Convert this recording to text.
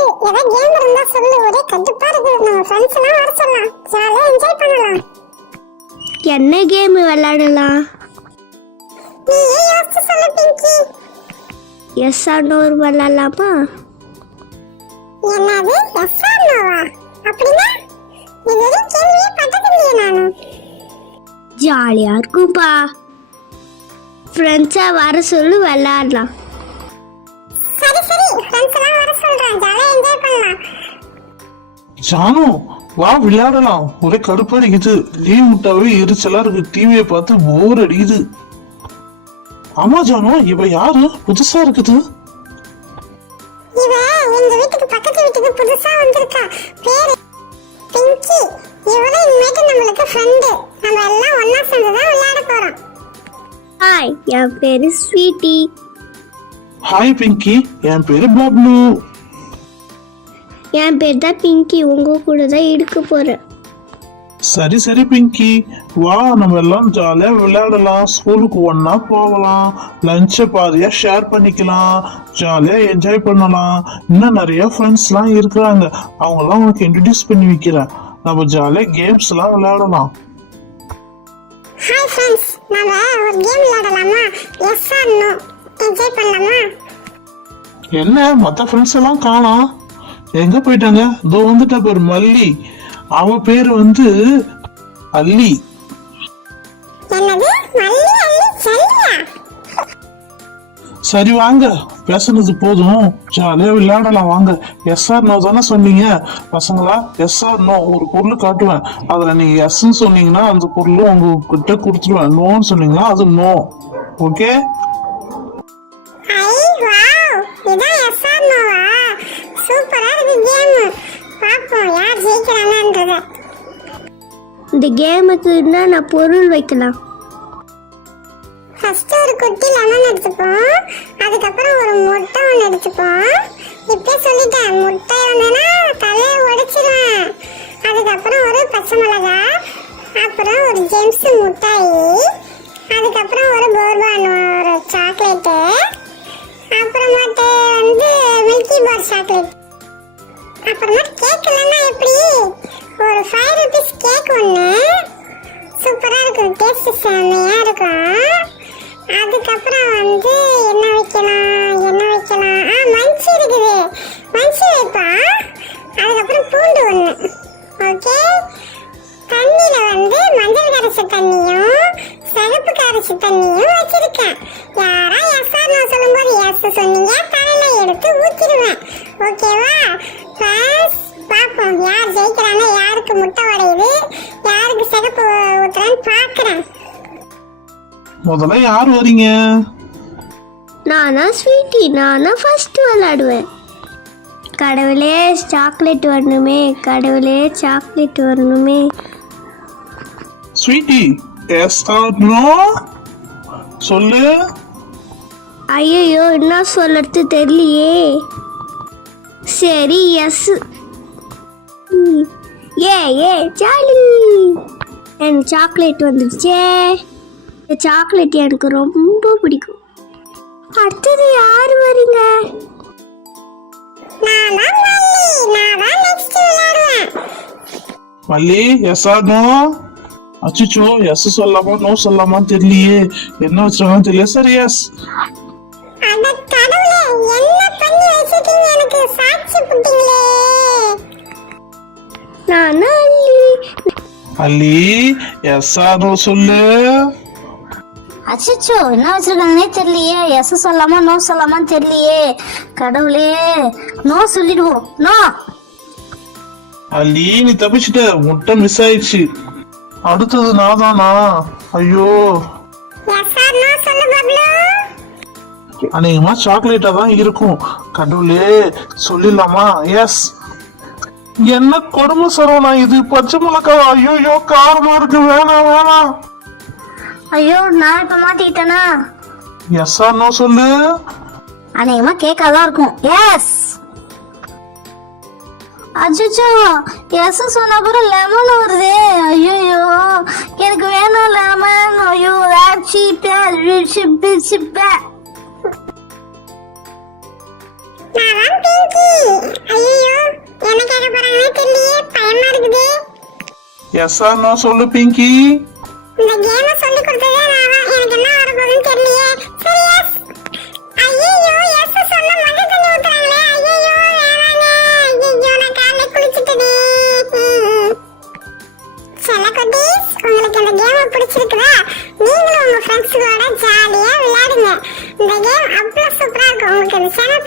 இருக்கு. ஏதாவது கேம் இருந்தா சொல்லு. ஒரே கடுப்பா இருக்கு. நம்ம ஃப்ரெண்ட்ஸ் எல்லாம் வர சொல்லலாம். ஜாலியா என்ஜாய் பண்ணலாம். என்ன கேம் விளையாடலாம்? நீ ஏன் யோசிச்சு சொல்லு பிங்கி. எஸ் ஆர் நோ விளையாடலாமா? என்னது எஸ் ஆர் நோவா? அப்படின்னா இதுவரை கேள்வியே பட்டதில்லையே நானு. ஜாலியா இருக்கும்பா. ஃப்ரெண்ட்ஸா வர சொல்லு விளையாடலாம். சரி சரி, ஃப்ரெண்ட்ஸ் எல்லாம் வர சொல்றேன். ஜாலியா என்ஜாய் பண்ணலாம். ஜானு வா விளையாடலாம். ஒரே கடுப்பா அடிக்குது. லீவ் விட்டாவே எரிச்சலா இருக்கு. டிவியை பார்த்து போர் அடிக்குது. ஆமா ஜானு, இவ யாரு? புதுசா இருக்குது. இவ எங்க வீட்டுக்கு பக்கத்து வீட்டுக்கு புதுசா வந்திருக்கா. பேரு பிங்கி. இவளே இனிமேட்டு நம்மளுக்கு ஃப்ரெண்டு. நம்ம எல்லாம் ஒண்ணா சேர்ந்து தான் விளையாட போறோம். ஹாய், என் பேரு ஸ்வீட்டி. ஹாய் பிங்கி, என் பேரு பப்ளு. என் பேர் தான் பிங்கி. உங்க கூட தான் இருக்க போறேன். சரி சரி பிங்கி, வா நம்ம எல்லாம் ஜாலியா விளையாடலாம். ஸ்கூலுக்கு ஒன்னா போகலாம். லஞ்சை பாதியா ஷேர் பண்ணிக்கலாம். ஜாலியா என்ஜாய் பண்ணலாம். இன்னும் நிறைய ஃப்ரெண்ட்ஸ் எல்லாம் இருக்கிறாங்க. அவங்க எல்லாம் உனக்கு இன்ட்ரடியூஸ் பண்ணி வைக்கிறேன். நம்ம ஜாலியா கேம்ஸ் எல்லாம் விளையாடலாம். ஹாய் ஃப்ரெண்ட்ஸ், நாம ஒரு கேம் விளையாடலாமா? S R no. என்ஜாய் பண்ணலாமா? என்ன மத்த ஃப்ரெண்ட்ஸ் எல்லாம் காணோம்? எங்க போயிட்டாங்க? இதோ வந்துட்டா பேர் மல்லி. அவ பேரு வந்து அல்லி. என்னது மல்லி அல்லி சல்லியா? சரி வாங்க, பேசுனது போதும். ஜாலியா விளையாடலாம் வாங்க. எஸ் ஆர் நோ தானே சொன்னீங்க பசங்களா? எஸ் ஆர் நோ ஒரு பொருள் காட்டுவேன். அதுல நீங்க எஸ்ன்னு சொன்னீங்கன்னா அந்த பொருள் உங்ககிட்ட கொடுத்துருவேன். நோன்னு சொன்னீங்கன்னா அது நோ. ஓகே? ஐ வாவ், இதான் எஸ் ஆர் நோவா? சூப்பரா இருக்கு கேம். பாப்போம் யார் ஜெயிக்கிறாங்கன்றத. இந்த கேமுக்கு என்னென்ன பொருள் வைக்கலாம்? ஃபர்ஸ்ட் ஒரு குட்டி லெமன் எடுத்துப்போம். அதுக்கப்புறம் ஒரு முட்டை ஒன்று எடுத்துப்போம். இப்பே சொல்லிட்டேன், முட்டை ஒன்றுனா தலையை உடைச்சிருவேன். அதுக்கப்புறம் ஒரு பச்சை மிளகாய், அப்புறம் ஒரு ஜெம்ஸ் முட்டாய், அதுக்கப்புறம் ஒரு போர்பான் ஒரு சாக்லேட்டு, அப்புறமாட்டு வந்து மில்கி பார் சாக்லேட், அப்புறமா கேக் இல்லைன்னா எப்படி ஒரு 5 rupees கேக் ஒன்று. சூப்பராக இருக்கும், டேஸ்ட் செம்மையாக இருக்கும். அதுக்கப்புறம் வந்து என்ன வைக்கலாம் மஞ்சி இருக்குது, மஞ்சி வைப்பா. அதுக்கப்புறம் பூண்டு ஒன்று. ஓகே, தண்ணியில் வந்து மஞ்சள் கரைச்ச தண்ணியும் சிகப்பு கரைச்ச தண்ணியும் வச்சிருக்கேன். யாரா எஸ் ஆர் நோ சொல்லும்போது எஸ் சொன்னீங்க, தலையில் எடுத்து ஊற்றிடுவேன். ஓகேவா? ஃபர்ஸ்ட் பார்ப்போம் யார் ஜெயிக்கிறாங்க, யாருக்கு முட்டை உடையுது, யாருக்கு சிகப்பு ஊற்றுறான்னு பார்க்குறேன். முதல்ல யார் வரீங்க? நானா ஸ்வீட்டி. நானா ஃபர்ஸ்ட் விளையாடுவேன். கடவுளே சாக்லேட் வரணுமே, கடவுளே சாக்லேட் வரணுமே. ஸ்வீட்டி, எஸ் ஆர் நோ சொல்லு. ஐயோ, என்ன சொல்லறது தெரியலையே. சரி, எஸ். ஏ ஜாலி, எனக்கு சாக்லேட் வந்துடுச்சே. இந்த சாக்லேட் எனக்கு ரொம்ப பிடிக்கும். அடுத்தது யார் வரீங்க? மல்லி, எஸ் ஆர் நோ? அச்சுச்சோ, எஸ் சொல்லாமா நோ சொல்லாமா தெரியலையே. என்ன வச்சிருக்காங்கன்னு தெரியல. சரி எஸ். அட கடவுளே, என்ன பண்ணி வச்சிட்டீங்க? எனக்கு சாட்சி புட்டிங்களே. நானா அல்லி. அல்லி, எஸ் ஆர் நோ சொல்லு. அச்சோ, என்ன வச்சிருக்காங்கன்னே தெரியலையே. எஸ் சொல்லாமா நோ சொல்லாமா தெரியலையே. கடவுளே, நோ சொல்லிடுவோம். நோ. அல்லி, நீ தப்பிச்சிட்ட. முட்டை மிஸ் ஆயிடுச்சு. அடுத்தது நான் தானா? ஐயோ, எஸ் ஆர் நோ சொல்லு பப்ளு. அநேகமா சாக்லேட்டா தான் இருக்கும். கடவுளே, சொல்லிடலாமா? எஸ். என்ன கொடுமை சரவணா இது? பச்சை மிளகா. ஐயோ காரமா இருக்கு. வேணாம் வேணாம். ஐயோ, நான் இப்ப மாட்டிக்கிட்டேனா? எஸ் ஆர் நோ சொல்லு. அநேகமா கேக்காதான் இருக்கும். எஸ். அச்சோ, எஸ் சொன்ன அப்புறம் லெமன் வருதே. ஐயோ, எனக்கு வேணும் லெமன். ஐயோ, நான் பிங்கி. ஐயோ எஸ் ஆர் நோ சொல்லு பிங்கி. இந்த கேமை சொல்லி கொடுத்ததே நான் தான். எனக்கு என்ன வர போகுதுன்னு தெரியலையே. சரி எஸ். ஐயோ எஸ் சொன்ன மஞ்சள் தண்ணி ஊத்துறாங்களே. ஐயோ வேணாங்க. ஐயோ நான் காலைல குளிச்சிட்டேனே. செல்ல குட்டீஸ், உங்களுக்கு இந்த கேம் பிடிச்சிருக்குதா? நீங்களும் உங்க ஃப்ரெண்ட்ஸுகளோட ஜாலியா விளையாடுங்க. இந்த கேம் அவ்வளவு சூப்பரா இருக்கும். உங்களுக்கு இந்த சேனல்